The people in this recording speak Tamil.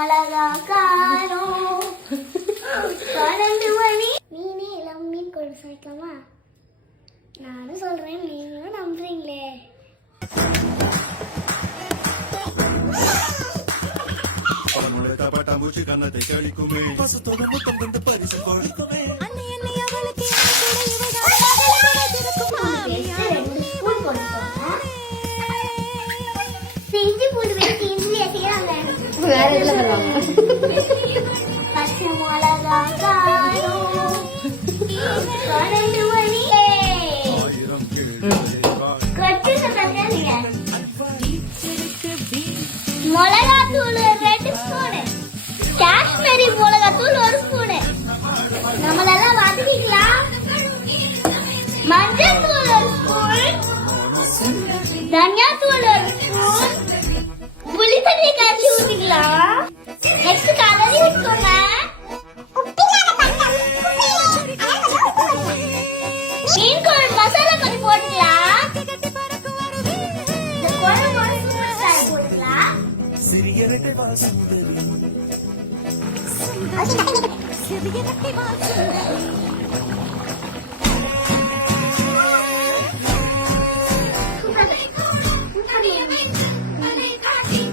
மிளகா காரம் பன்னெண்டு மணி. மீனே எல்லாம் மீன் கொண்டு சமைக்கலாமா? நானும் சொல்றேன், நீங்களும் நம்புறீங்களே. பட்டாம்பூச்சி கண்ணத்தை கழிக்குமே, பசுத்தோட முத்தம் வந்து பரிசு கொடுக்குமே. இஞ்சி பூண்டு வச்சு இஞ்சிலியா செய்யறாங்க. பச்சை மிளகா காரம் பன்னெண்டு மணி. மிளகாத்தூள் 2 ஸ்பூனு, காஷ்மீரி மிளகாத்தூள் 1 ஸ்பூனு. நம்மளெல்லாம் வதக்கிக்கலாம். மஞ்சள் தூள் 1 ஸ்பூன், தனியாத்தூள் 1 ஸ்பூன், புளி தண்ணி கரைச்சி ஊத்திக்கலாம். நெக்ஸ்ட் கலரி விட்டுக்கோங்க. மீன் குழம்பு மசாலா கொஞ்சம் போட்டுக்கலாம். இந்த குழம்பு போட்டுக்கலாம். சிறியரட்டை வாசந்தது